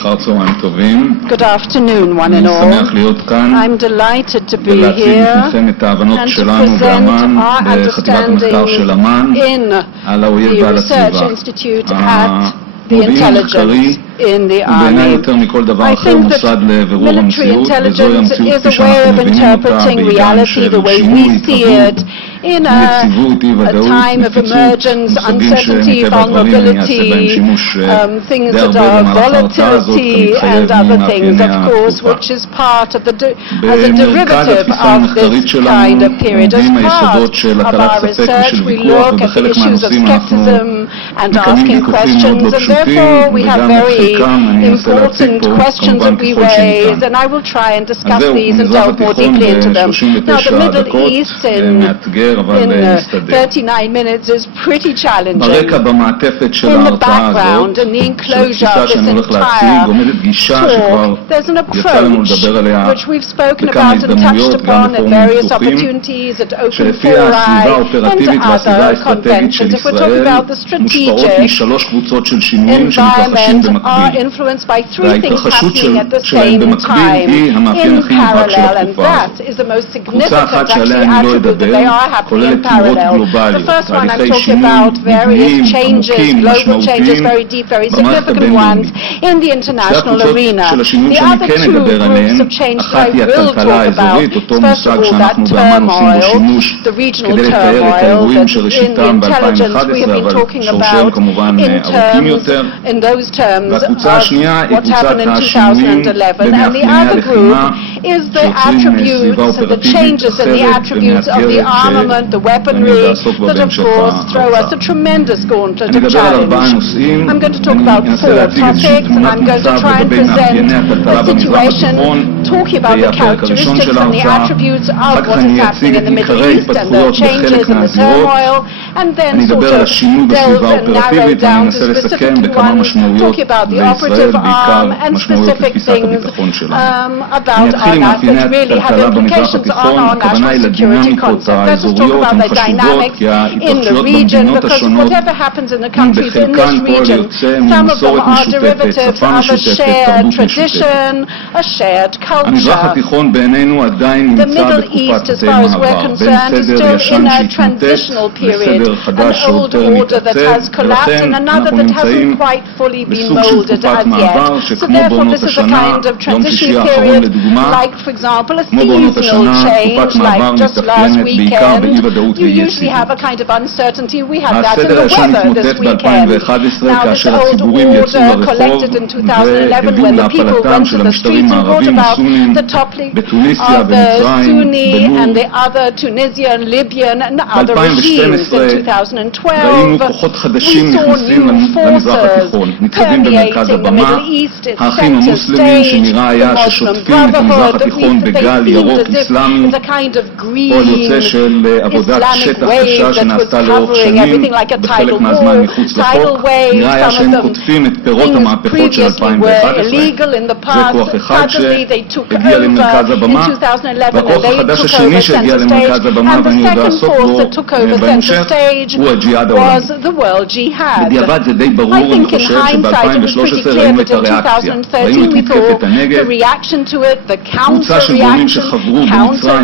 Good afternoon, one and all. I'm delighted to be here and to present our understanding in the Research Institute at the intelligence in the Army. I think that military intelligence is a way of interpreting reality the way we see it in a time of emergence, uncertainty, vulnerability, things that are volatility and other things, of course, which is part of as a derivative of this kind of period. As part of our research, we look at the issues of skepticism and asking questions, and therefore we have very important questions that we raise, and I will try and discuss these and delve more deeply into them. Now, the Middle East in 39 minutes is pretty challenging. In the background, in the enclosure of this entire talk, there's an approach which we've spoken about and touched upon at various opportunities, at open fora, and other conventions. If we're talking about the strategic environment, are influenced by three things happening at the same time, in parallel, and that is the most significant attribute, that they are happening in parallel. The first one, I'm talking about various changes, global changes, very deep, very significant ones in the international arena. The other two groups of change that I will talk about, first of all, that turmoil, the regional turmoil that in the intelligence we have been talking about in those terms of what happened in 2011. And the other group is the attributes and the changes in the attributes of the armament, the weaponry, that of course throw us a tremendous gauntlet of challenge. I'm going to talk about four topics, and I'm going to try and present a situation talking about the characteristics and the attributes of what is happening in the Middle East and the changes and the turmoil, and then sort of delve and narrow down to specific ones, talking about the operative arm and specific things about our that really have implications on our national security concept. Let's just talk about the dynamics in the region, because whatever happens in the countries in this region, some of them are derivatives of a shared tradition, a shared culture. The Middle East, as far as we're concerned, is still in a transitional period, an old order that has collapsed and another that hasn't quite fully been molded as yet. So therefore this is a kind of transitional period, like for example a seasonal change, like just last weekend. You usually have a kind of uncertainty. We had that in the weather this weekend. Now this old order collected in 2011 when the people went to the streets and brought about the toppling of the Sunni and the other Tunisian, Libyan and other regimes. In 2012 we saw new forces permeating the Middle East, its center stage, the Muslim Brotherhood, that we they seemed as if it's a kind of green Islamic wave that was covering everything like a tidal wave. Some of them, things previously were illegal in the past, suddenly they took over in 2011 and they took over center stage, and the second force that took over center stage was the world jihad. I think in hindsight it was pretty clear that in 2013 we saw the reaction to it, the counter-reaction, in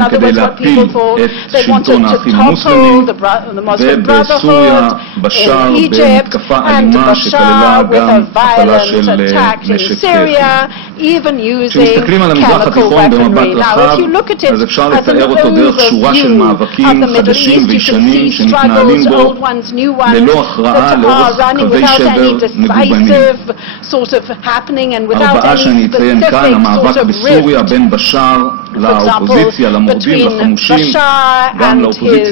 other words what people thought, they wanted to topple the Muslim Brotherhood in Egypt, and Bashar with a violent attack in Syria, even using chemical weaponry. Now, if you look at it as an overview of the Middle East, you can see struggles, old ones, new ones, that are running without any decisive sort of happening and without any specific sort of rift. For example, between Bashar and his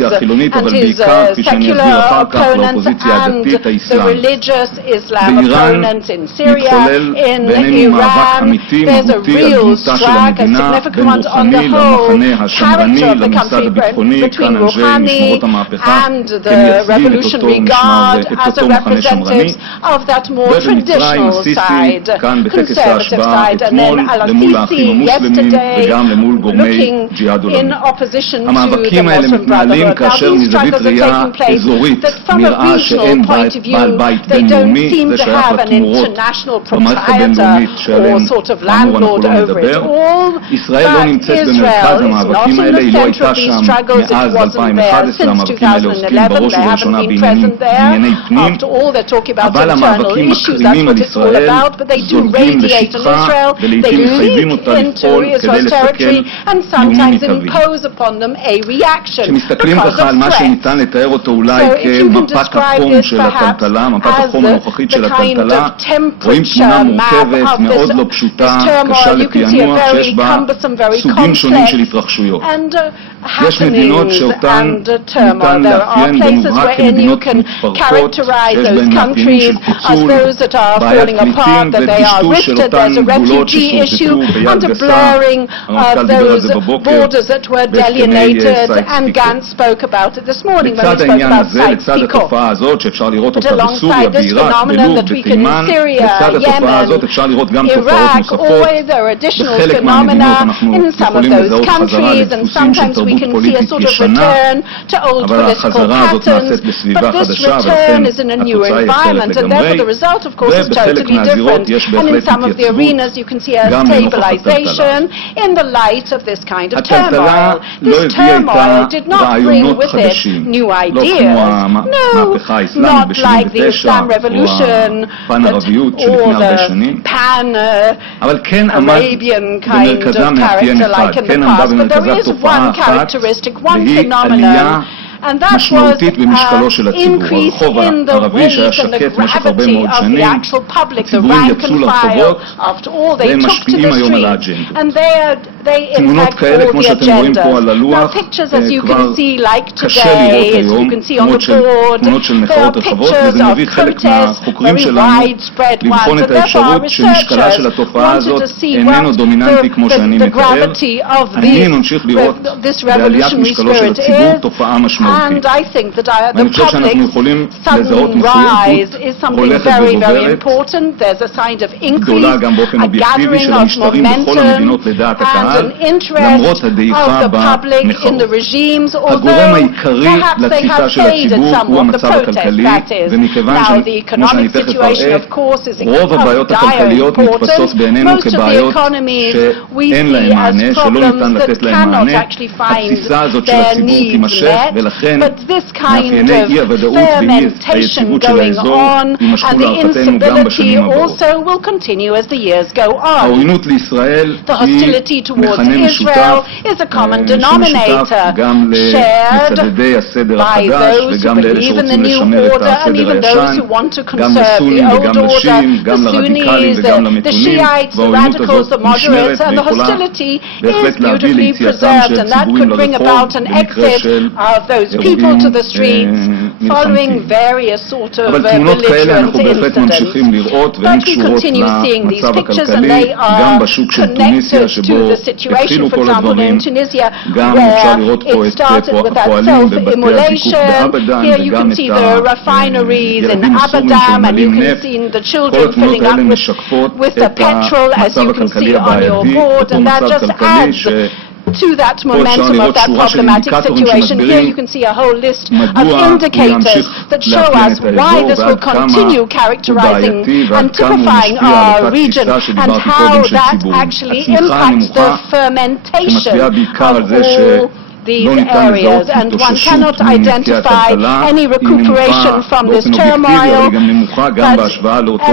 secular opponents and the religious Islam opponents in Syria, in Iran. There's a real strike, a significant one on the whole character of the country between Rouhani and the revolutionary guard as a representative of that more traditional side, conservative side. And then al-Sisi yesterday looking in opposition to the Muslim Brotherhood. Now these struggles are taking place that from a regional point of view they don't seem to have an international proprietor or sort of landlord over it all. But Israel is not in the center of these struggles. It wasn't there since 2011. They haven't been present there. After all, they're talking about internal issues. That's what it's all about. But they do radiate on Israel. They leak into Israel's territory and sometimes impose upon them a reaction because of threats. So if you can describe this perhaps as the kind of temperature map of this turmoil, you can see a very cumbersome, very complex and happenings and turmoil. There are places wherein you can characterize those countries as those that are falling apart, that they are rifted. There's a refugee issue and a blurring of those borders that were delineated, and Gantz spoke about it this morning when he spoke about Sykes-Picot. But alongside this phenomenon that we can in Syria, Yemen, Iraq, always there are additional phenomena in some of those countries, and sometimes we can see a sort of return to old political patterns, but this return is in a new environment, and therefore the result, of course, is totally different. And in some of the arenas you can see a stabilization in the light of this kind of turmoil. This turmoil did not bring with it new ideas. No, not like the Islam Revolution or the pan-Arabian kind of character like in the past, but there is one characteristic, one phenomenon, and that was increase in the reach and the gravity of the actual public, the rank and file. After all, they took to the streets, and they impact all the agendas. Now, pictures, as you can see, like today, as you can see on the board, there are pictures of protests, very widespread ones, and therefore our researchers wanted to see the gravity of this revolutionary spirit is. And I think that the public's sudden rise is something very, very important. There's a sign of increase, a gathering of momentum, and an interest of the public in the regimes, although perhaps they have faded somewhat, the protest, that is. Now, the economic situation, of course, is of dire importance. Most of the economies we see as problems that cannot actually find their needs met, but this kind of fermentation going on and the instability also will continue as the years go on. The hostility towards Israel is a common denominator shared by those who believe in the new order and even those who want to conserve the old order, the Sunnis, the Shiites, the radicals, the moderates, and the hostility is beautifully preserved, and that could bring about an exit of those people to the streets following various sort of belligerent incidents. But we continue seeing these pictures, and they are connected to the situation, for example, in Tunisia, where it started with that self-immolation. Here you can see the refineries in Abadan, and you can see the children filling up with the petrol, as you can see on your board, and that just adds to that momentum of that problematic situation. Here you can see a whole list of indicators that show us why this will continue characterizing and typifying our region, and how that actually impacts the fermentation of all these areas, and one cannot identify any recuperation from this turmoil. And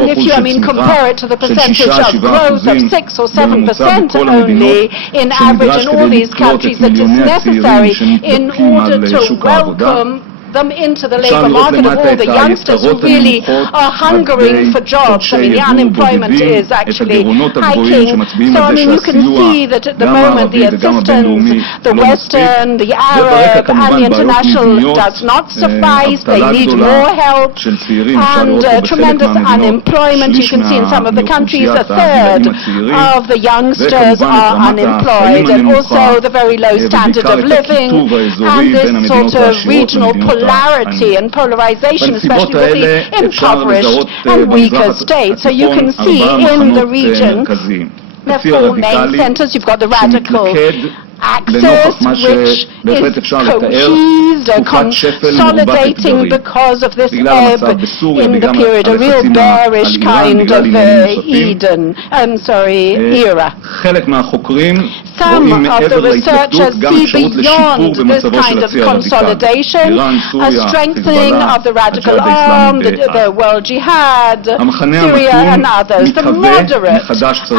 if you, compare it to the percentage of growth of 6 or 7% only in average in all these countries, that is necessary in order to welcome them into the labor market of all the youngsters who really are hungering for jobs. The unemployment is actually hiking. So, you can see that at the moment the assistance, the Western, the Arab, and the international does not suffice. They need more help. And tremendous unemployment. You can see in some of the countries a third of the youngsters are unemployed, and also the very low standard of living, and this sort of regional political polarity and polarization, especially with the impoverished and weaker states. So you can see in the region there are four main centers. You've got the radical axis, which is cohesed or consolidating because of this ebb in the period, a real bearish kind of era. Some of the researchers see beyond this kind of consolidation, a strengthening of the radical arm, the world jihad, Syria and others. The moderate axis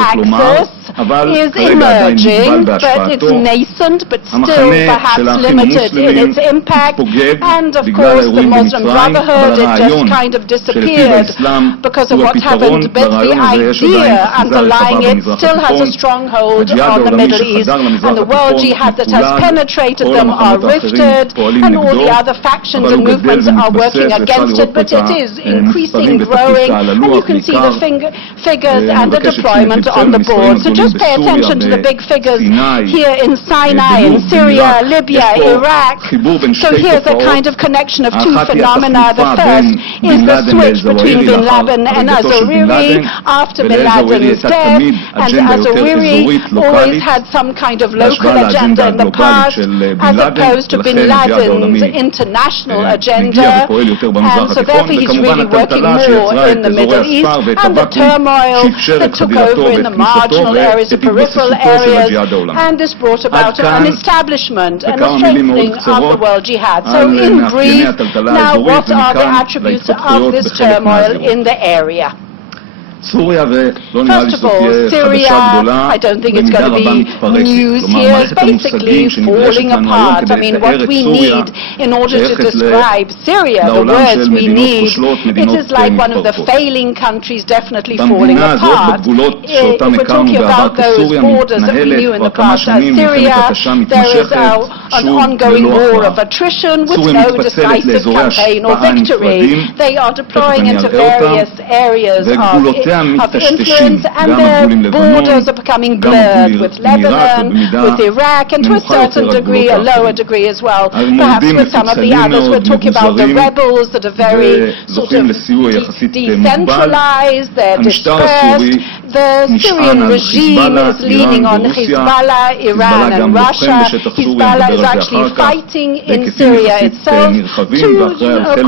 is emerging, but it's nascent, but still perhaps limited in its impact. And of course the Muslim Brotherhood, it just kind of disappeared because of what happened, but the idea underlying it still has a stronghold on the Middle East, and the world jihad that has penetrated them are rifted, and all the other factions and movements are working against it, but it is increasing, growing, and you can see the figures and the deployment on the board. So just pay attention to the big figures here in Sinai, in Syria, Libya, Iraq. So here's a kind of connection of two phenomena. The first is the switch between bin Laden and Azawiri after bin Laden's death, and Azawiri always had some kind of local agenda in the past as opposed to bin Laden's international agenda, and so therefore he's really working more in the Middle East, and the turmoil that took over in the marginal areas, the peripheral areas, and this brought about an establishment and a strengthening of the world jihad. So in brief, now what are the attributes of this turmoil in the area? First of all, Syria, I don't think it's going to be news here, is basically falling apart. I mean, what we need in order to describe Syria, the words we need, it is like one of the failing countries definitely falling apart. If we're talking about those borders that we knew in the past as Syria, there is an ongoing war of attrition with no decisive campaign or victory. They are deploying into various areas of influence, and their borders are becoming blurred with Lebanon, with Iraq, and to a certain degree, a lower degree as well, perhaps with some of the others. We're talking about the rebels that are very sort of decentralized, they're dispersed. The Syrian regime is leaning on Hezbollah, Iran and Russia. Hezbollah is actually fighting in Syria itself to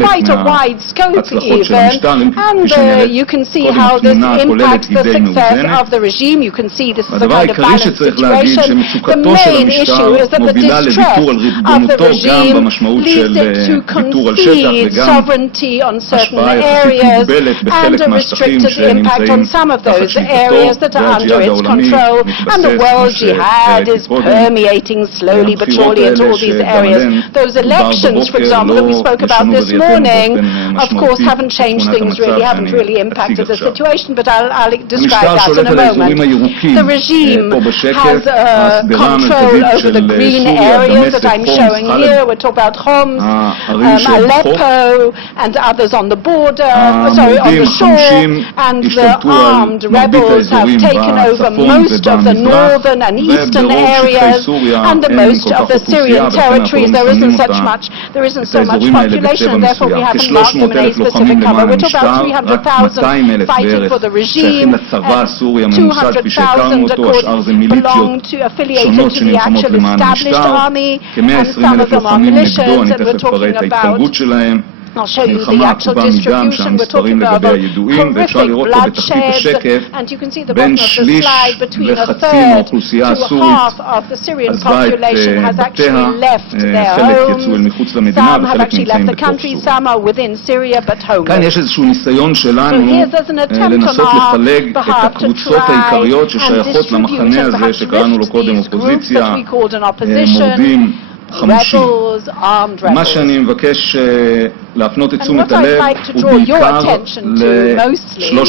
quite a wide scope even, and you can see how this impacts the success of the regime. You can see this is a kind of balanced situation. The main issue is that the distress of the regime leads it to concede sovereignty on certain areas and a restricted impact on some of those areas that are under its control, and the world jihad is permeating slowly but surely into all these areas. Those elections, for example, that we spoke about this morning, of course haven't changed things really, haven't really impacted the situation, but I'll describe that in a moment. The regime has control over the green areas that I'm showing here. We're talking about Homs, Aleppo, and others on the border, on the shore, and the armed rebels have taken over most of the northern and eastern areas and the most of the Syrian territories. There isn't so much population, and therefore we haven't marked them in a specific cover. We're talking about 300,000 fighting for the regime, and 200,000 belong to, affiliated to the actual established army, and some of them are militias, and we're talking about, I'll show you the actual distribution. We're talking about horrific bloodshed, and you can see the bottom of the slide, between a third to half of the Syrian population has actually left their homes. Some have actually left the country, some are within Syria but homeless. So here there's an attempt on our behalf to try and distribute and perhaps risk these groups that we called an opposition, rebels, armed rebels. And what I'd like to draw your attention to mostly are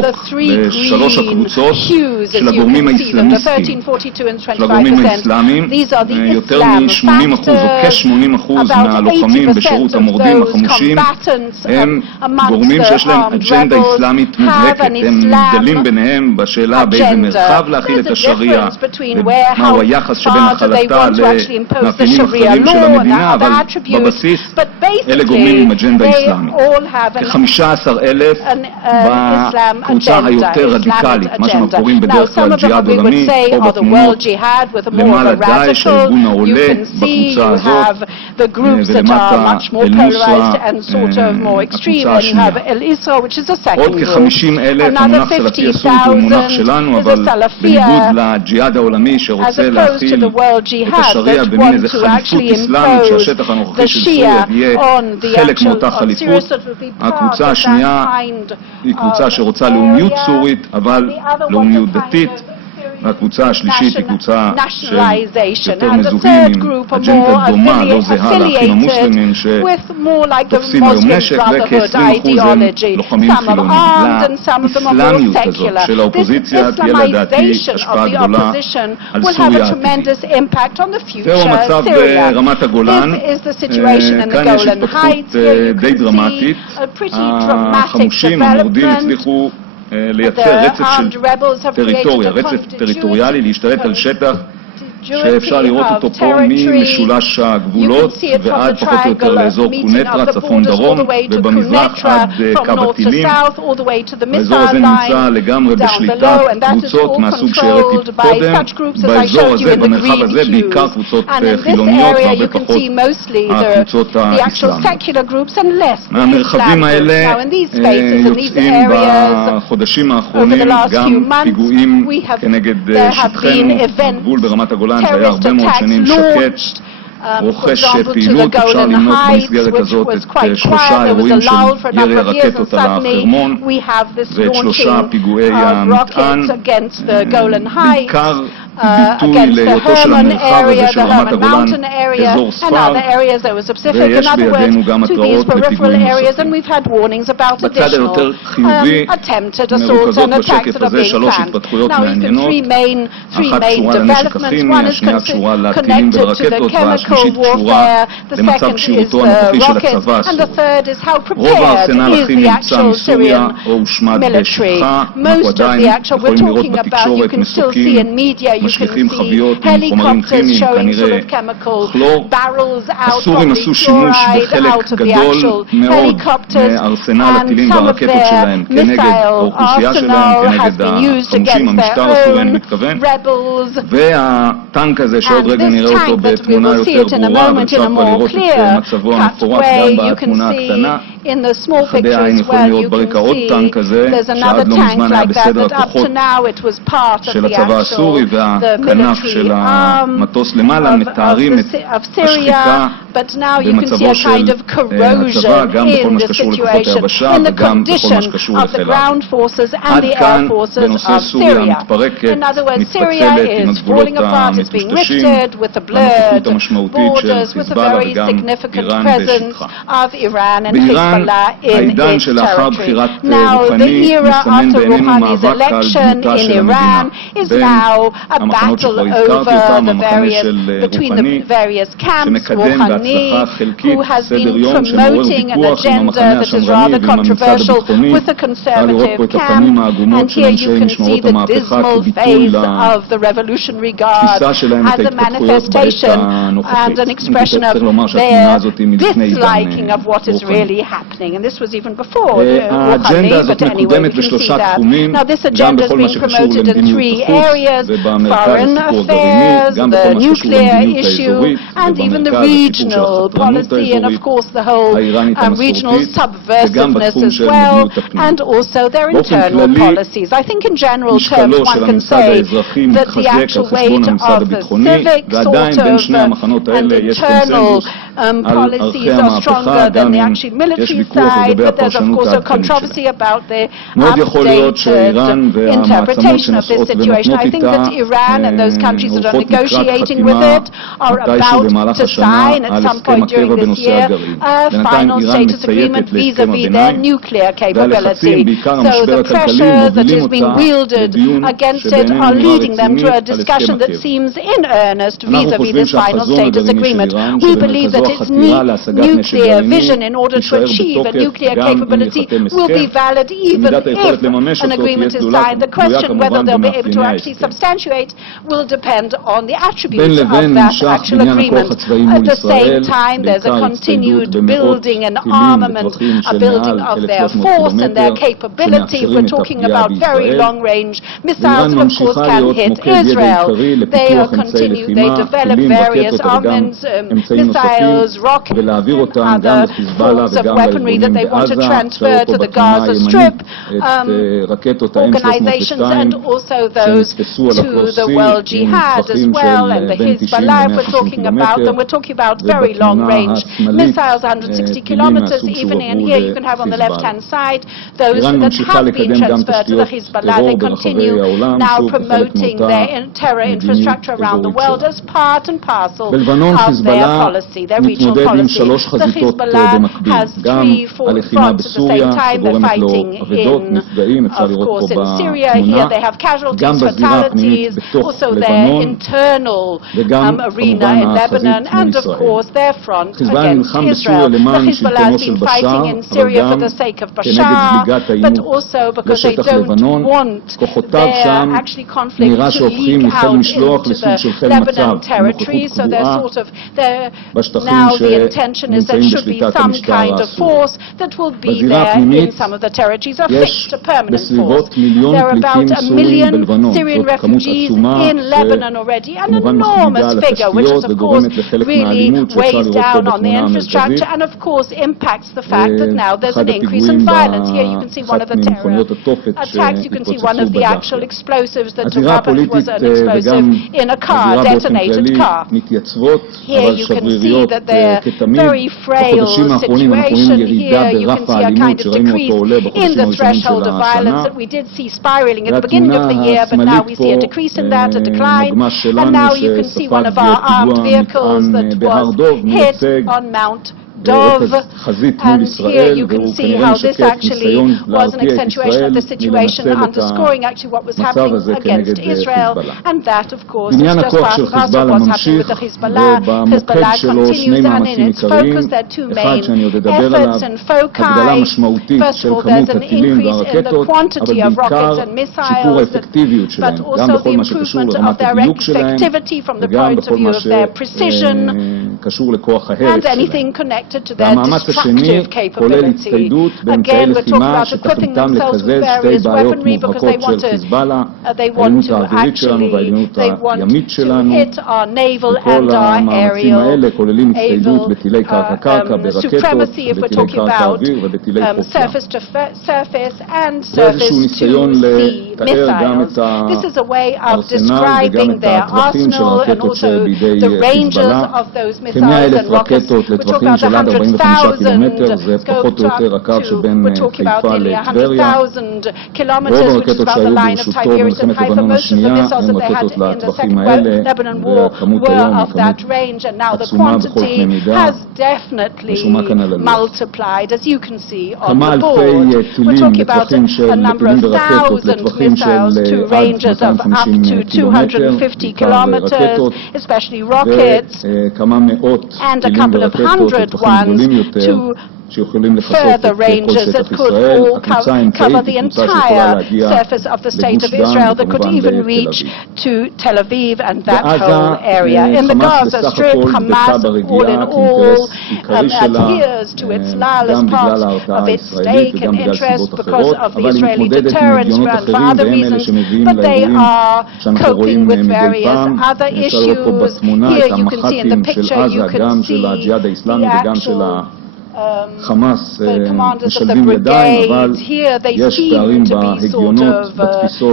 the three green hues, as you can see them, the 13, 42 and 25%. These are the Islam factors. About 80% of those combatants amongst the armed rebels have an Islam agenda. There's a difference between how far do they want to actually impose impose the Sharia law and other attributes, but basically they all have an Islam agenda, Islamic agenda. Now, some of them we would say are the world jihad with more of a radical. You can see you have the groups that are much more polarized and sort of more extreme, and you have Al-Isra, which is a second group. Another 50,000 is a Salafiyya, as opposed to the world jihad that want to actually impose the Shia on the actual Syria, that would be part of that kind of והקבוצה השלישית היא קבוצה יותר מזוהים עם אג'נדה דומה, לא זהה לאחים המוסלמים שתופסים היום נשק, וכ-20% הם לוחמים חילונים. לאסלאמיות הזאת של האופוזיציה תהיה לדעתי השפעה גדולה על סוריה העתידית. זהו המצב ברמת הגולן, כאן יש התפתחות די דרמטית. החמושים, המורדים הצליחו לייצר רצף של טריטוריה, רצף טריטוריאלי, להשתלט על שטח שאפשר לראות אותו פה ממשולש הגבולות ועד פחות או יותר לאזור קונטרה, צפון דרום, ובמזרח עד קו הטילים. האזור הזה נמצא לגמרי בשליטת קבוצות מהסוג שהראיתי קודם. באזור הזה, במרחב הזה, בעיקר קבוצות חילוניות והרבה פחות הקבוצות האסלאמיות. מהמרחבים האלה יוצאים בחודשים האחרונים גם פיגועים כנגד שטחנו, גבול ברמת הגולן שהיה הרבה מאוד שנים שקט, רוכש פעילות. אפשר למנות במסגרת הזאת את 3 אירועים של ירי הרקטות על החרמון ואת 3 פיגועי המטען, בעיקר ביטוי להיותו של המרחב הזה של רמת הגולן אזור ספר, ויש בידינו גם התראות לפיגועים נוספים. בצד היותר חיובי מרוכזות בשקף הזה 3 התפתחויות מעניינות, אחת קשורה לנשק הכימי, השנייה קשורה לטילים ולרקטות, והשלישית קשורה למצב כשירותו הנוכחי של הצבא הסורי. רוב הארסנל הכימי נמצא מסוריה או הושמד בשטחה. אנחנו עדיין יכולים לראות בתקשורת מסוקים משליחים חביות עם חומרים כימיים, כנראה כלור. הסורים עשו שימוש בחלק גדול מאוד מארסנל הטילים והרקטות שלהם כנגד האוכלוסייה שלהם, כנגד החמושים, המשטר הסורי אני מתכוון. והטנק הזה שעוד רגע נראה אותו בתמונה יותר ברורה, ואפשר כבר לראות את מצבו המפורט גם בתמונה הקטנה. אחרי העין יכולים לראות ברקע עוד טנק כזה, שעד לא מזמן היה בסדר הכוחות של הצבא הסורי, והכנף של המטוס למעלה מתארים את השחיקה במצבו של הצבא, גם בכל מה שקשור לכוחות היבשה וגם בכל מה שקשור לחיל האוויר. עד כאן בנושא סוריה מתפרקת, מתפצלת עם הגבולות המטושטשים, והנוכחות המשמעותית של חיזבאללה וגם איראן בשטחה. העידן שלאחר בחירת רוחני מסמן בעינינו מאבק על דמותה של המדינה בין המחנות שכבר הזכרתי אותם, המחנה של רוחני שמקדם בהצלחה חלקית סדר יום שמעורר ויכוח עם המחנה השמרני ועם הממסד הביטחוני. אפשר לראות פה את הפנים העגומות של אנשי משמרות המהפכה כביטוי לתפיסה שלהם את ההתפתחויות בעת הנוכחית. אני צריך לומר שהתמונה הזאת היא מלפני עידן רוחני. האג'נדה הזאת מקודמת בשלושה תחומים, גם בכל מה שקשור למדיניות החוץ ובמרכז הסיפור הגרעיני, גם בכל מה שקשור למדיניות האזורית ובמרכז הסיפור של החתרנות האזורית האיראנית המסורתית, וגם בתחום של מדיניות הפנים. באופן כללי, משקלו של הממסד האזרחי מתחזק על חשבון הממסד הביטחוני, ועדיין בין שני המחנות האלה יש קונצנזוס על ערכי המהפכה, גם אם יש ויכוח לגבי הפרשנות העדכנית שלה. מאוד יכול להיות שאיראן והמעצמות שנושאות ונותנות איתה הולכות לקראת חתימה מתישהו במהלך השנה על הסכם הקבע בנושא הגרעין. בינתיים איראן מצייתת להסכם הביניים, והלחצים, בעיקר המשבר הכלכלי, מובילים אותה לדיון שבעינינו נראה רציני על הסכם הקבע. אנחנו חושבים שהחזון הגרעיני של איראן, שבמרכזו its nuclear vision in order to achieve a nuclear capability will be valid even if an agreement is signed. The question whether they'll be able to actually substantiate will depend on the attributes of that actual agreement. At the same time, there's a continued building and armament, a building of their force and their capability. We're talking about very long-range missiles that, of course, can hit Israel. They develop various armaments, missiles, rockets, other forms of weaponry that they want to transfer to the Gaza Strip, organizations, and also those to the world jihad as well, and the Hezbollah we're talking about. And we're talking about very long-range missiles, 160 kilometers. Even in here, you can have on the left-hand side those that have been transferred to the Hezbollah. They continue now promoting their terror infrastructure around the world as part and parcel of their policy, their regional policy. The Hezbollah has 3 fronts at the same time. They're fighting in, of course, in Syria. Here they have casualties, fatalities, also their internal arena in Lebanon, and of course their front against Israel. The Hezbollah has been fighting in Syria for the sake of Bashar, but also because they don't want their actually conflict to leak out into the Lebanon territory. So they're now the intention is there should be some kind of force that will be there in some of the territories, a fixed, a permanent force. There are about 1 million Syrian refugees in Lebanon already, an enormous figure, which is of course really weighs down on the infrastructure and of course impacts the fact that now there's an increase in violence. Here you can see one of the terror attacks, you can see one of the actual explosives that took up, it was an explosive in a car, detonated car. Here you can see that they're very frail situation. Here you can see a kind of decrease in the threshold of violence that we did see spiraling at the beginning of the year, but now we see a decrease in that, a decline. And now you can see one of our armed vehicles that was hit on Mount Dov, and here you can see how this actually was an accentuation of the situation, underscoring actually what was happening against Israel, and that of course is just part of what's happening with the Hezbollah. Hezbollah continues, and in its focus there are 2 main efforts and foci. First of all, there's an increase in the quantity of rockets and missiles, but also the improvement of their effectivity from the point of view of their precision and anything connected to their destructive capability. Again, we're talking about equipping themselves with various weaponry because they want to hit our naval and our aerial supremacy, if we're talking about surface to surface and surface to sea missiles. This is a way of describing their arsenal and also the ranges of those missiles and rockets. We're talking about 100,000 scope we're talking about nearly 100,000 kilometers, which is about the line of Tiberias and Haifa. Most of the missiles that they had in the Second Lebanon War were of that range, and now the quantity has definitely multiplied, as you can see on the board. We're talking about a number of thousand missiles to ranges of up to 250 kilometers, especially rockets, and a couple of hundred ones to further ranges that could all cover the entire surface of the state of Israel, that could even reach to Tel Aviv and that whole area. In the Gaza Strip, Hamas, all in all, adheres to its lawless part of its stake and interest because of the Israeli deterrence and for other reasons, but they are coping with various other issues. Here you can see in the picture, you can see the actual the commanders of the brigade. Here they seem to be sort of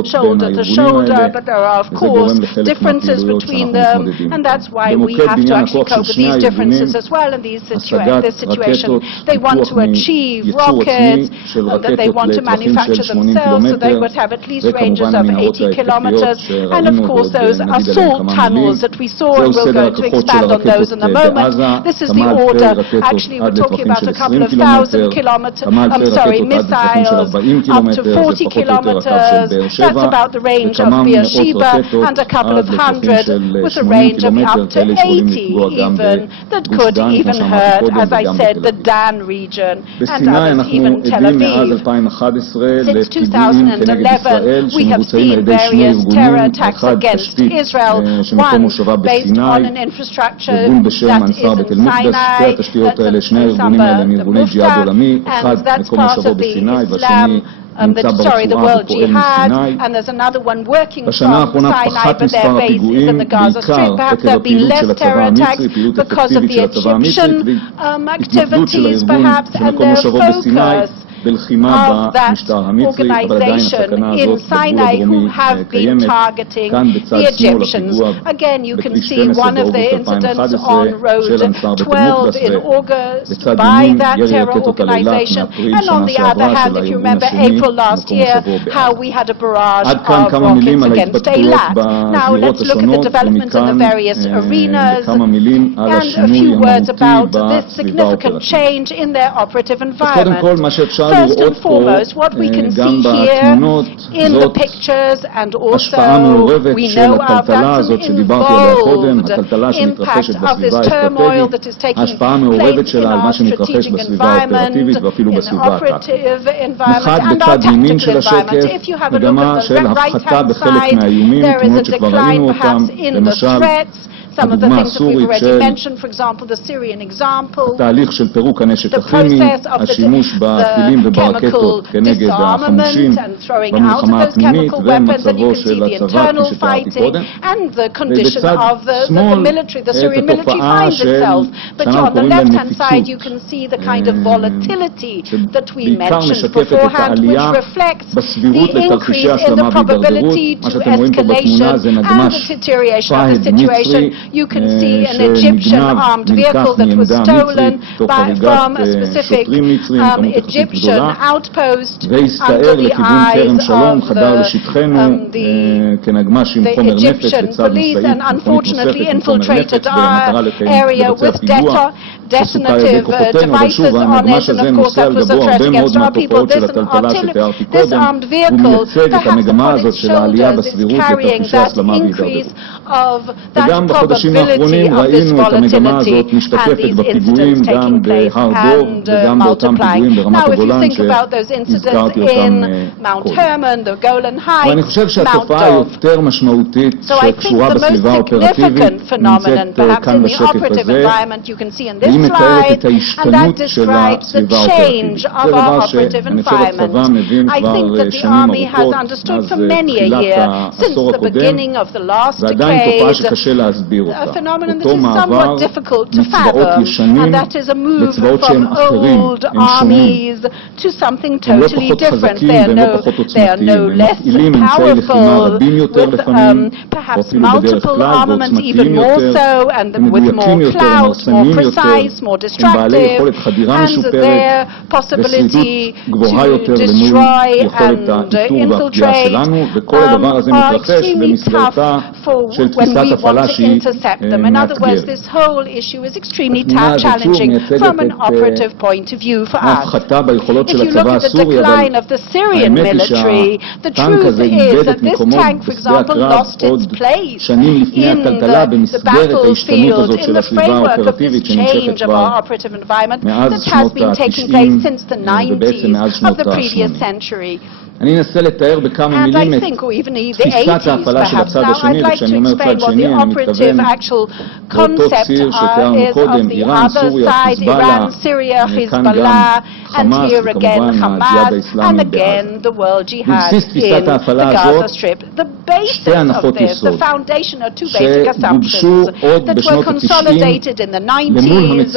shoulder to shoulder, but there are of course differences between them, and that's why we have to actually cope with these differences as well in this situation. They want to achieve rockets that they want to manufacture themselves, so they would have at least ranges of 80 kilometers, and of course those assault tunnels that we saw, and we're going to expand on those in a moment. This is the order. Actually, we're talking about about a couple of thousand kilometers, missiles up to 40 kilometers. That's about the range of Beersheba, and a couple of hundred with a range of up to 80 even, that could even hurt, as I said, the Dan region and others, even Tel Aviv. Since 2011, we have seen various terror attacks against Israel, one based on an infrastructure that is in Sinai, the Mufta, and that's part of the Islam, the World Jihad, and there's another one working from Sinai, but their base is in the Gaza Strip. Perhaps there have been less terror attacks because of the Egyptian activities, perhaps, and their focus of that organization in Sinai who have been targeting the Egyptians. Again, you can see one of the incidents on Road 12 in August by that terror organization. And on the other hand, if you remember April last year, how we had a barrage of rockets against Eilat. Now let's look at the developments in the various arenas and a few words about this significant change in their operative environment. First and foremost, what we can see here in the pictures, and also we know of that's an involved impact of this turmoil that is taking place in our strategic environment, in the operative environment, and our tactical environment. If you have a look at the right-hand side, there is a decline perhaps in the threats. Some of the things that we've already mentioned, for example, the Syrian example, the process of the chemical disarmament and throwing out of those chemical weapons, and you can see the internal fighting and the condition of the military, the Syrian military finds itself. But on the left-hand side, you can see the kind of volatility that we mentioned beforehand, which reflects the increase in the probability to escalation and the deterioration of the situation. You can see an Egyptian armed vehicle that was stolen from a specific Egyptian outpost under the eyes of the Egyptian police, and unfortunately infiltrated our area with detonative devices on it, and of course that was a threat against our people. This armed vehicle, perhaps upon its shoulders, is carrying that increase of that probability of this volatility and these incidents taking place and multiplying. Now, if you think about those incidents in Mount Hermon, the Golan Heights, Mount Dov. So I think the most significant phenomenon, perhaps in the operative environment, you can see in this slide, and that describes the change of our operative environment. I think that the Army has understood for many a year, since the beginning of the last decade, a phenomenon that is somewhat difficult to fathom, and that is a move from old armies to something totally different. They are no less powerful, with perhaps multiple armaments, even more so, and with more clout, more precise, more destructive, and their possibility to destroy and infiltrate are extremely tough for when we want to intercept them. In other words, this whole issue is extremely challenging from an operative point of view for us. If you look at the decline of the Syrian military, the truth is that this tank, for example, lost its place in the battlefield, in the framework of this change of our operative environment that has been taking place since the 90s of the previous century. And I think, or even the 80s perhaps. Now I'd like to explain what the operative actual concept is of the other side: Iran, Syria, Hezbollah, and here again Hamas, and again the World Jihad in the Gaza Strip. The basis of this, the foundation, are two basic assumptions that were consolidated in the 90s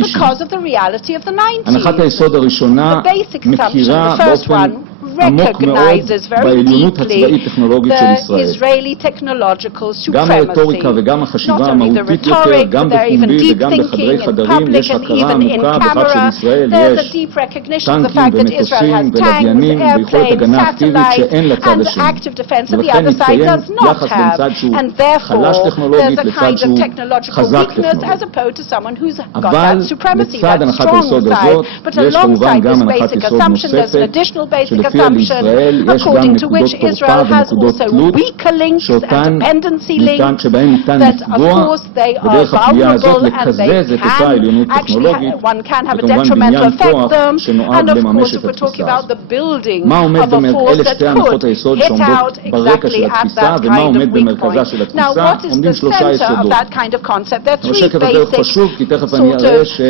because of the reality of the 90s. The basic assumption, the first one, recognizes very deeply the Israeli technological supremacy. Not only the rhetoric, there are even deep thinking in public and even in camera. There's a deep recognition of the fact that Israel has tanks, airplanes, satellites, and active defense that the other side does not have. And therefore, there's a kind of technological weakness as opposed to someone who's got that supremacy, that strong side. But alongside this basic assumption, there's an additional basic assumption according to which Israel has also weaker links and dependency links, that of course they are vulnerable and they can actually, one can have a detrimental effect on them. And of course, if we're talking about the building of a force that could hit out exactly at that kind of weak point. Now, what is the center of that kind of concept? There are three basic sort of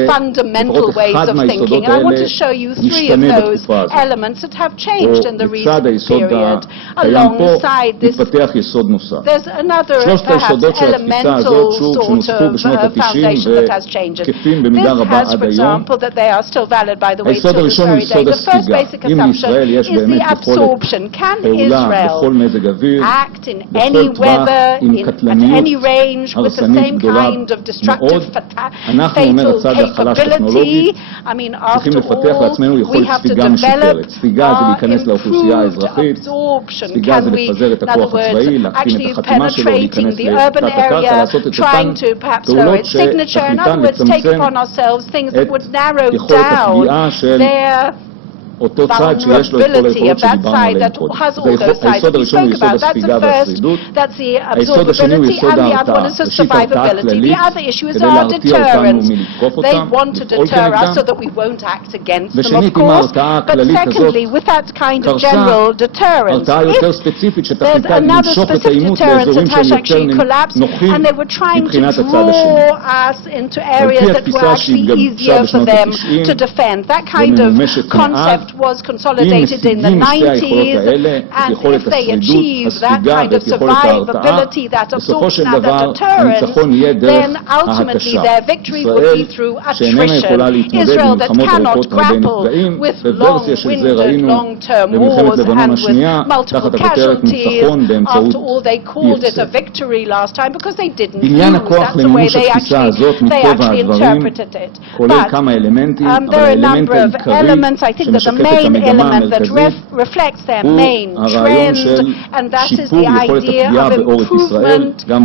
fundamental ways of thinking, and I want to show you three of those elements that have changed in the recent period. Alongside this, there's another perhaps elemental sort of foundation that has changed. This has, for example, that they are still valid, by the way, till this very day. The first basic assumption is the absorption. Can Israel act in any weather, at any range, with the same kind of destructive, fatal capability? I mean, after all, we have to develop improved absorption. Can we, in other words, actually penetrating the urban area, trying to perhaps throw its signature, in other words, take upon ourselves things that would narrow down their vulnerability of that side that has all those sides that we spoke about. That's the first, that's the absorbability, and the other one is the survivability. The other issue is our deterrence. They want to deter us so that we won't act against them, of course. But secondly, with that kind of general deterrence, if there's another specific deterrence that has actually collapsed, and they were trying to draw us into areas that were actually easier for them to defend. That kind of concept was consolidated in the 90s, and if they achieve that kind of survivability, that absorption and that deterrence, then ultimately their victory would be through attrition. Israel that cannot grapple with long-winded, long-term wars and with multiple casualties, after all they called it a victory last time because they didn't lose. That's the way they actually interpreted it. But there are a number of elements. I think that the main element that reflects their main trend, and that is the idea of improvement, of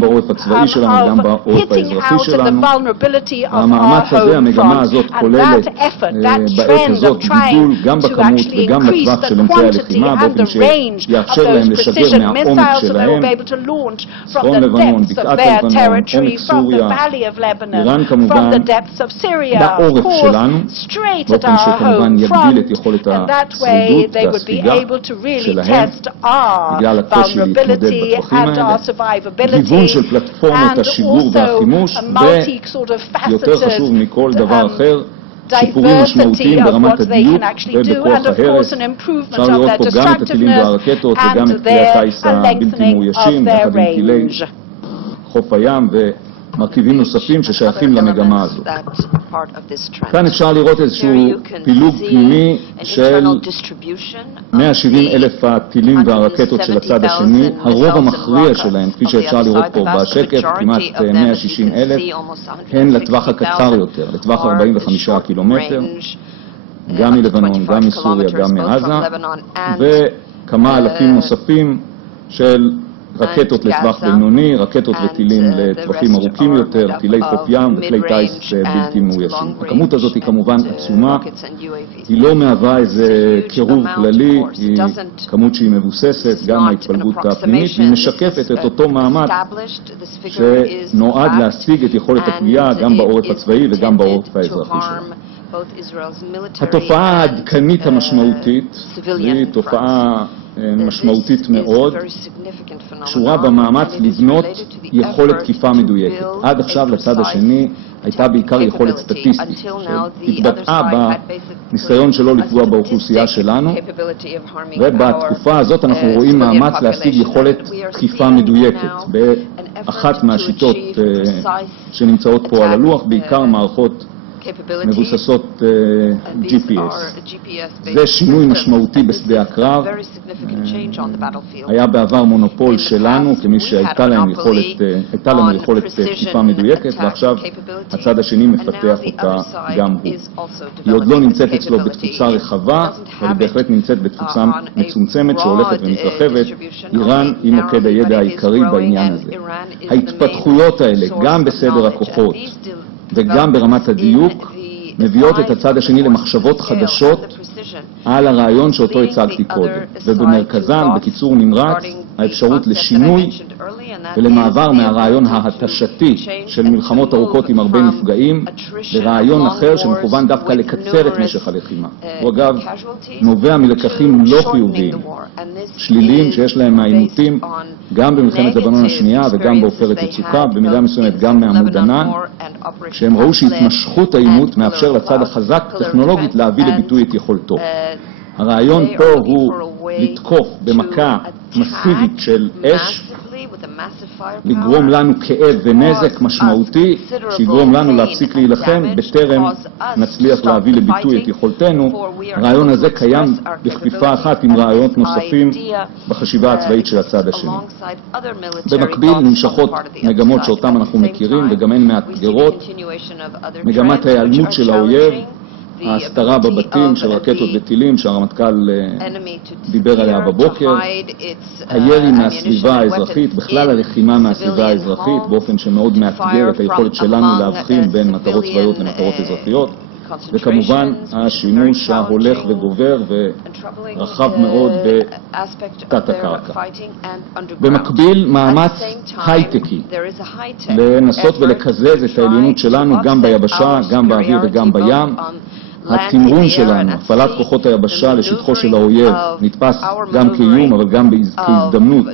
hitting out at the vulnerability of our home front. And that effort, that trend of trying to actually increase the quantity and the range of those precision missiles that they will be able to launch from the depths of their territory, from the valley of Lebanon, from the depths of Syria, of course, straight at our home front. And that way they would be able to really test our vulnerability and our survivability, and also a multi sort of faceted diversity of what they can actually do, and of course an improvement of their destructiveness and a lengthening of their range. מרכיבים נוספים ששייכים למגמה הזאת. כאן אפשר לראות איזשהו פילוג פנימי של 170,000 הטילים והרקטות של הצד השני. הרוב המכריע שלהם, כפי שאפשר לראות פה בשקף, כמעט 160,000, הן לטווח הקצר יותר, לטווח 45 קילומטר, גם מלבנון, גם מסוריה, גם מעזה, וכמה אלפים נוספים של רקטות לטווח בינוני, רקטות וטילים לטווחים ארוכים יותר, טילי חוף ים וכלי טייס בלתי מאוישים. הכמות הזאת היא כמובן עצומה, היא לא מהווה איזה קירוב כללי, היא כמות שהיא מבוססת גם מההתפלגות הפנימית, היא משקפת את אותו מאמץ שנועד להשיג את יכולת הפגיעה גם בעורף הצבאי וגם בעורף האזרחי שלנו. התופעה העדכנית המשמעותית היא תופעה משמעותית מאוד, קשורה במאמץ לבנות יכולת תקיפה מדויקת. עד עכשיו לצד השני הייתה בעיקר יכולת סטטיסטית, שהתבטאה בניסיון שלו לפגוע באוכלוסייה שלנו, ובתקופה הזאת אנחנו רואים מאמץ להשיג יכולת תקיפה מדויקת באחת מהשיטות שנמצאות פה על הלוח, בעיקר מערכות מבוססות GPS. זה שינוי משמעותי בשדה הקרב. היה בעבר מונופול שלנו, כמי שהייתה לנו יכולת תקיפה מדויקת, ועכשיו הצד השני מפתח אותה גם הוא. היא עוד לא נמצאת אצלו בתפוצה רחבה, אבל היא בהחלט נמצאת בתפוצה מצומצמת שהולכת ומתרחבת. איראן היא מוקד הידע העיקרי בעניין הזה. ההתפתחויות האלה, גם בסדר הכוחות וגם ברמת הדיוק, מביאות את הצד השני למחשבות חדשות על הרעיון שאותו הצגתי קודם. ובמרכזם, בקיצור נמרץ, האפשרות לשינוי ולמעבר מהרעיון ההתשתי של מלחמות ארוכות עם הרבה נפגעים לרעיון אחר שמכוון דווקא לקצר את משך הלחימה. הוא אגב נובע מלקחים לא חיוביים, שליליים שיש להם מהעימותים גם במלחמת לבנון השנייה וגם בעופרת יצוקה, במידה מסוימת גם מעמוד ענן, כשהם ראו שהתמשכות העימות מאפשר לצד החזק טכנולוגית להביא לביטוי את יכולתו. הרעיון פה הוא לתקוף במכה מסיבית של אש, לגרום לנו כאב ונזק משמעותי, שיגרום לנו להפסיק להילחם בטרם נצליח להביא לביטוי את יכולתנו. הרעיון הזה קיים בכפיפה אחת עם רעיונות נוספים בחשיבה הצבאית של הצד השני. במקביל נמשכות מגמות שאותן אנחנו מכירים וגם הן מאתגרות, מגמת ההיעלמות של האויב, ההסתרה בבתים של רקטות וטילים שהרמטכ"ל דיבר עליה בבוקר, הירי מהסביבה האזרחית, בכלל הלחימה מהסביבה האזרחית, באופן שמאוד מאתגר את היכולת שלנו להבחין בין מטרות צבאיות למטרות אזרחיות, וכמובן השימוש ההולך וגובר ורחב מאוד בתת הקרקע. במקביל מאמץ הייטקי לנסות ולקזז את העליונות שלנו גם ביבשה, גם באוויר וגם בים. התמרון שלנו, הפעלת כוחות היבשה לשטחו של האויב, נתפס גם כאיום אבל גם כהזדמנות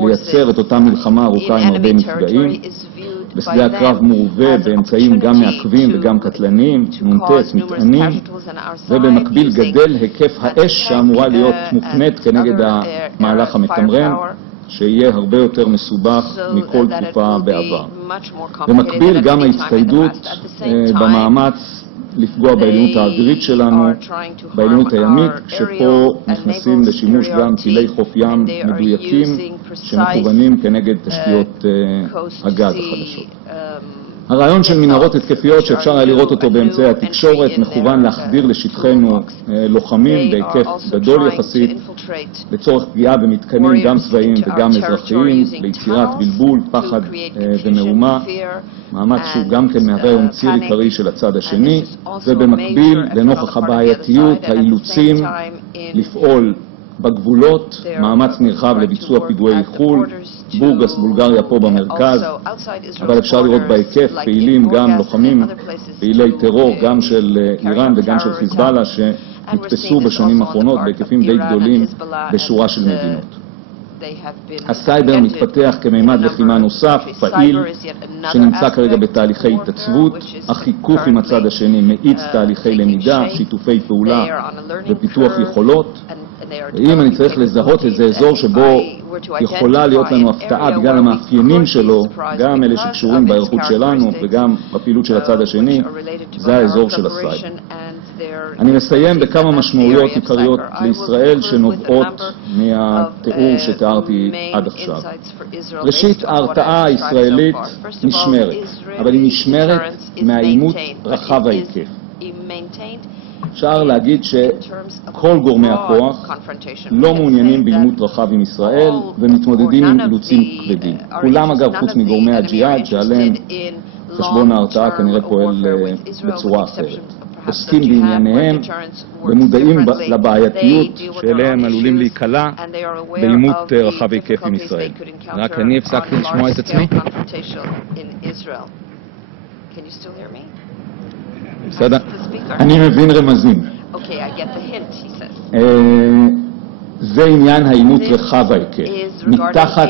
לייצר את אותה מלחמה ארוכה עם הרבה נפגעים. בשדה הקרב מורווה באמצעים גם מעכבים וגם קטלניים, נונטס, מטענים, ובמקביל גדל היקף האש שאמורה להיות מופנית כנגד המהלך המתמרן, שיהיה הרבה יותר מסובך מכל תקופה בעבר. במקביל גם ההצטיידות במאמץ לפגוע בעליונות האווירית שלנו, בעליונות הימית, שפה נכנסים לשימוש גם טילי חוף ים מדויקים שמכוונים כנגד תשתיות הגז החדשות. הרעיון של מנהרות התקפיות שאפשר היה לראות אותו באמצעי התקשורת מכוון להחדיר לשטחנו לוחמים בהיקף גדול יחסית לצורך פגיעה במתקנים גם צבאיים וגם אזרחיים, ליצירת בלבול, פחד ומהומה, מאמץ שהוא גם כן מהווה היום ציר עיקרי של הצד השני, ובמקביל לנוכח הבעייתיות, האילוצים לפעול בגבולות, מאמץ נרחב לביצוע פיגועי חול, בורגס, בולגריה פה במרכז, אבל אפשר לראות בהיקף פעילים גם לוחמים, פעילי טרור, גם של איראן וגם של חיזבאללה, שנתפסו בשנים האחרונות בהיקפים די גדולים בשורה של מדינות. הסייבר מתפתח כמימד לחימה נוסף, פעיל, שנמצא כרגע בתהליכי התעצבות. החיכוך עם הצד השני מאיץ תהליכי למידה, שיתופי פעולה ופיתוח יכולות. ואם אני צריך לזהות איזה אזור שבו יכולה להיות לנו הפתעה בגלל המאפיינים שלו, גם אלה שקשורים בהיערכות שלנו וגם בפעילות של הצד השני, זה האזור של הסייבר. אני מסיים בכמה משמעויות עיקריות לישראל שנובעות מהתיאור שתיארתי עד עכשיו. ראשית, ההרתעה הישראלית נשמרת, אבל היא נשמרת מהעימות רחב ההיקף. אפשר להגיד שכל גורמי הכוח לא מעוניינים בעימות רחב עם ישראל ומתמודדים עם אילוצים כבדים. כולם אגב חוץ מגורמי הג'יהאד שעליהם חשבון ההרתעה כנראה פועל בצורה אחרת. עוסקים בענייניהם ומודעים לבעייתיות שאליהם עלולים להיקלע בעימות רחב היקף עם ישראל. רק אני הפסקתי לשמוע את עצמי. בסדר, אני מבין רמזים. זה עניין העימות רחב ההיקף. מתחת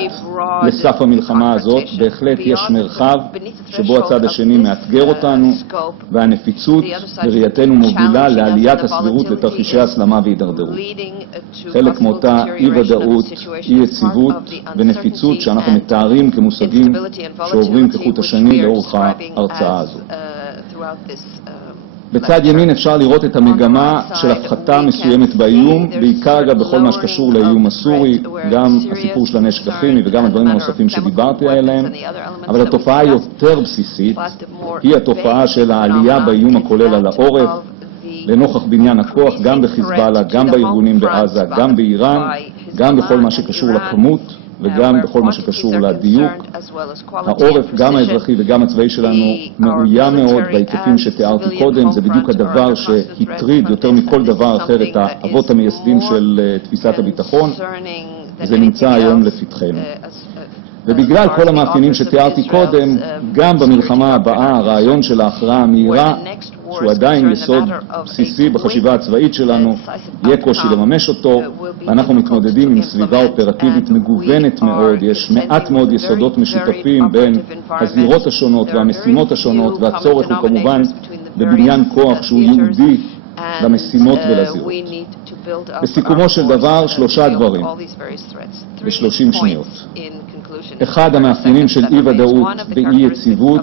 לסף המלחמה הזאת בהחלט יש מרחב שבו הצד השני מאתגר אותנו, והנפיצות בראייתנו מובילה לעליית הסבירות לתרחישי הסלמה והידרדרות. חלק מאותה אי-ודאות, אי-יציבות ונפיצות שאנחנו מתארים כמושגים שעוברים כחוט השני לאורך ההרצאה הזאת. בצד ימין אפשר לראות את המגמה של הפחתה מסוימת באיום, בעיקר אגב בכל מה שקשור לאיום הסורי, גם הסיפור של הנשק הכימי וגם הדברים הנוספים שדיברתי עליהם, אבל התופעה היותר בסיסית היא התופעה של העלייה באיום הכולל על העורף, לנוכח בניין הכוח, גם בחיזבאללה, גם בארגונים בעזה, גם באיראן, גם בכל מה שקשור לכמות וגם בכל מה שקשור לדיוק. העורף, גם האזרחי וגם הצבאי שלנו, מאוים מאוד בהיקפים שתיארתי קודם. זה בדיוק הדבר שהטריד יותר מכל דבר אחר את האבות המייסדים של תפיסת הביטחון, וזה נמצא היום לפתחנו. ובגלל כל המאפיינים שתיארתי קודם, גם במלחמה הבאה הרעיון של ההכרעה המהירה, שהוא עדיין יסוד בסיסי בחשיבה הצבאית שלנו, יהיה קושי לממש אותו. ואנחנו מתמודדים עם סביבה אופרטיבית מגוונת מאוד, יש מעט מאוד יסודות משותפים בין הזירות השונות והמשימות השונות, והצורך הוא כמובן בבניין כוח שהוא ייעודי למשימות ולזירות. בסיכומו של דבר, 3 דברים ב-30 שניות. אחד, המאפיינים של אי-ודאות ואי-יציבות,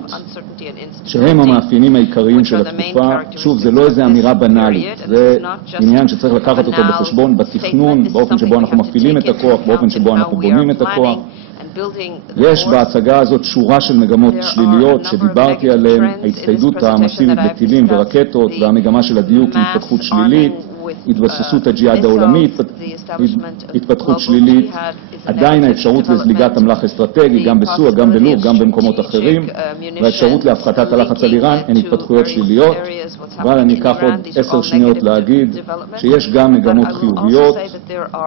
שהם המאפיינים העיקריים של התקופה. שוב, זה לא איזו אמירה בנאלית, זה עניין שצריך לקחת אותו בחשבון בתכנון, באופן שבו אנחנו מפעילים את הכוח, באופן שבו אנחנו בונים את הכוח. יש בהצגה הזאת שורה של מגמות שליליות שדיברתי עליהן, ההצטיידות המסיבית בטילים ורקטות והמגמה של הדיוק להתפתחות שלילית, התבססות הג'יהאד העולמית, התפתחות שלילית, עדיין האפשרות לזליגת אמל"ח אסטרטגי, גם בסוריה, גם בלוב, גם במקומות אחרים, והאפשרות להפחתת הלחץ על איראן, הן התפתחויות שליליות. אבל אני אקח עוד 10 שניות להגיד שיש גם מגמות חיוביות,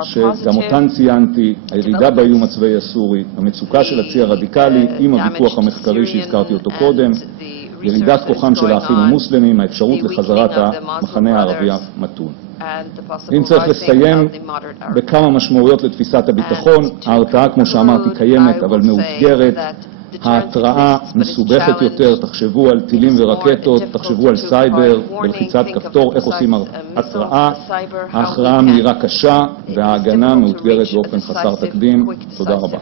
שגם אותן ציינתי, הירידה באיום הצבאי הסורי, המצוקה של הצי הרדיקלי עם הוויכוח המחקרי שהזכרתי אותו קודם, ירידת כוחם של האחים המוסלמים, האפשרות לחזרת המחנה הערבי המתון. אם צריך לסיים בכמה משמעויות לתפיסת הביטחון, ההרתעה, כמו שאמרתי, קיימת אבל מאותגרת. ההתראה מסובכת יותר, תחשבו על טילים ורקטות, תחשבו על סייבר, בלחיצת כפתור, איך עושים התראה. ההכרעה מהירה קשה וההגנה מאותגרת באופן חסר תקדים. תודה רבה.